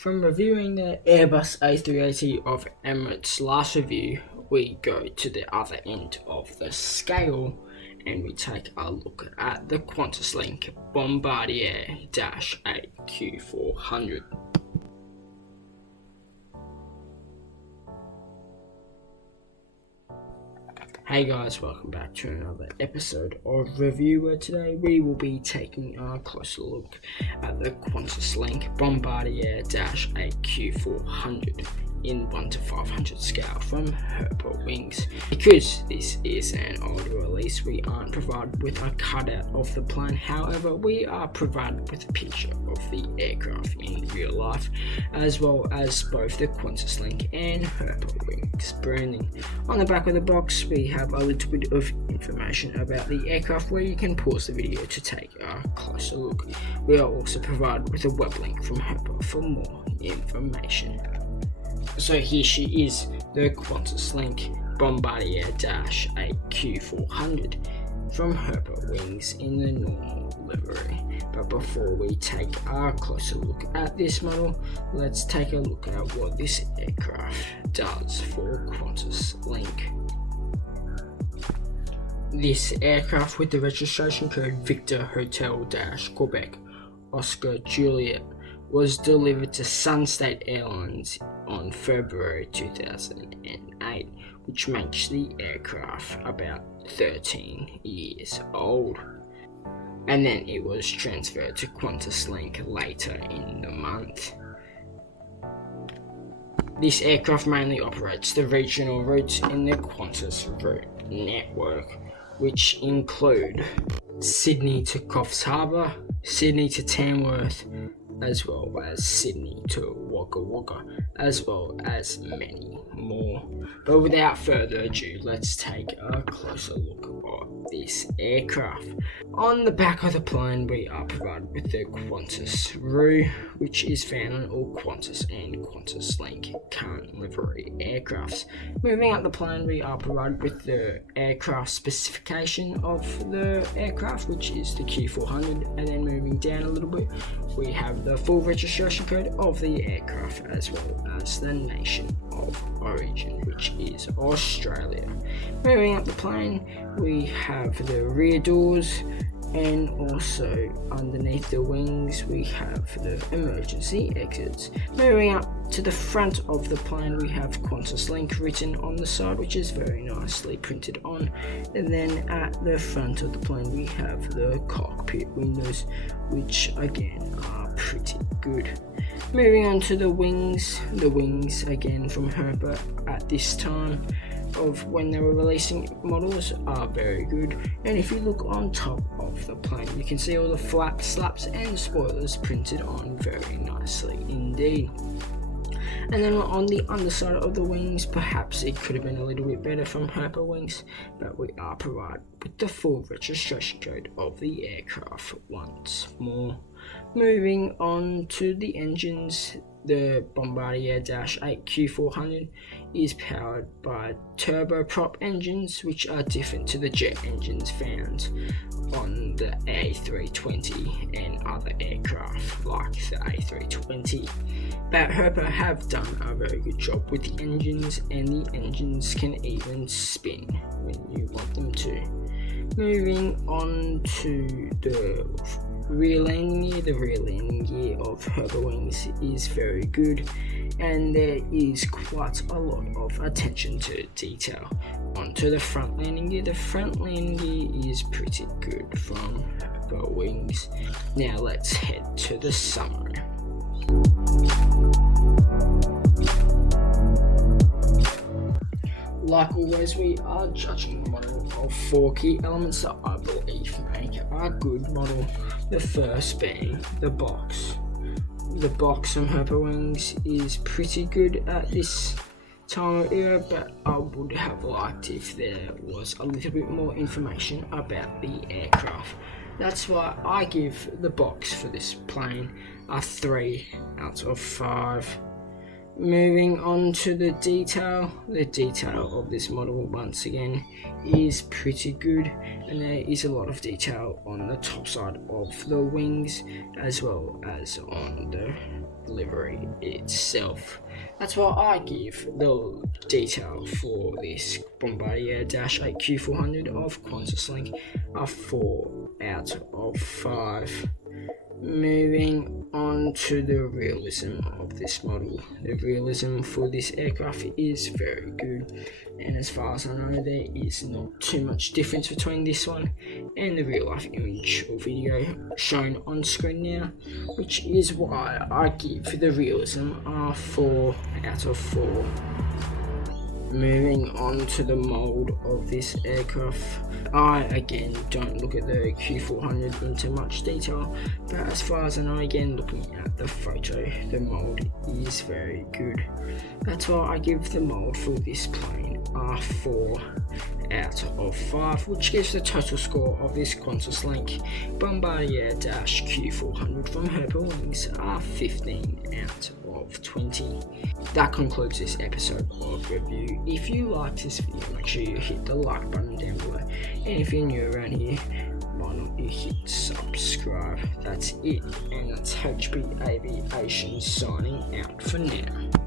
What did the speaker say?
From reviewing the Airbus A380 of Emirates last review, we go to the other end of the scale and we take a look at the Qantaslink Bombardier -8 Q400. Hey guys, welcome back to another episode of Review, where today we will be taking a closer look at the Qantaslink Bombardier -8 Q400 in 1 to 500 scale from Herpa Wings. Because this is an older release, we aren't provided with a cutout of the plane. However, we are provided with a picture of the aircraft in real life, as well as both the Qantaslink and Herpa Wings branding. On the back of the box, we have a little bit of information about the aircraft, where you can pause the video to take a closer look. We are also provided with a web link from Herpa for more information. So here she is, the Qantaslink Bombardier -8 Q400 from Herpa Wings in the normal livery. But before we take a closer look at this model, let's take a look at what this aircraft does for Qantaslink. This aircraft, with the registration code Victor Hotel Quebec Oscar Juliet, was delivered to Sunstate Airlines on February 2008, which makes the aircraft about 13 years old. And then it was transferred to Qantaslink later in the month. This aircraft mainly operates the regional routes in the Qantas route network, which include Sydney to Coffs Harbour, Sydney to Tamworth, as well as Sydney to Wagga Wagga, as well as many more. But without further ado, let's take a closer look at this aircraft. On the back of the plane, we are provided with the Qantas RU, which is found on all Qantas and Qantaslink current livery aircrafts. Moving up the plane, we are provided with the aircraft specification of the aircraft, which is the Q400, and then moving down a little bit, we have the full registration code of the aircraft, as well as the nation of origin, which is Australia. Moving up the plane, we have the rear doors, and also underneath the wings we have the emergency exits. Moving up to the front of the plane, we have Qantaslink written on the side, which is very nicely printed on. And then at the front of the plane we have the cockpit windows, which again are pretty good. Moving on to the wings again from Herpa at this time of when they were releasing models are very good. And if you look on top of the plane, you can see all the flaps, slaps and spoilers printed on very nicely indeed. And then on the underside of the wings, perhaps it could have been a little bit better from Herpa Wings, but we are provided with the full registration code of the aircraft once more. Moving on to the engines, the Bombardier -8 Q400 is powered by turboprop engines, which are different to the jet engines found on the A320 and other aircraft like the A320. But Herpa have done a very good job with the engines, and the engines can even spin when you want them to. Moving on to the rear landing gear. The rear landing gear of Herpa Wings is very good, and there is quite a lot of attention to detail. Onto the front landing gear. The front landing gear is pretty good from Herpa Wings. Now let's head to the summary. Like always, we are judging the model of 4 key elements that I believe make a good model. The first being the box. The box from Herpa Wings is pretty good at this time of era, but I would have liked if there was a little bit more information about the aircraft. That's why I give the box for this plane a 3 out of 5. Moving on to the detail of this model once again is pretty good, and there is a lot of detail on the top side of the wings as well as on the livery itself. That's why I give the detail for this Bombardier Dash 8 Q400 of Qantaslink a 4 out of 5. Moving on to the realism of this model. The realism for this aircraft is very good, and as far as I know, there is not too much difference between this one and the real life image or video shown on screen now, which is why I give the realism a 4 out of 4. Moving on to the mould of this aircraft, I again don't look at the Q400 into much detail, but as far as I know, again looking at the photo, the mould is very good. That's why I give the mould for this plane a 4 out of 5, which gives the total score of this Qantaslink Bombardier Dash Q400 from Herpa Wings a 15 out of 20. That concludes this episode of review. If you liked this video, make sure you hit the like button down below, and if you're new around here, why not you hit subscribe. That's it, and that's HB Aviation signing out for now.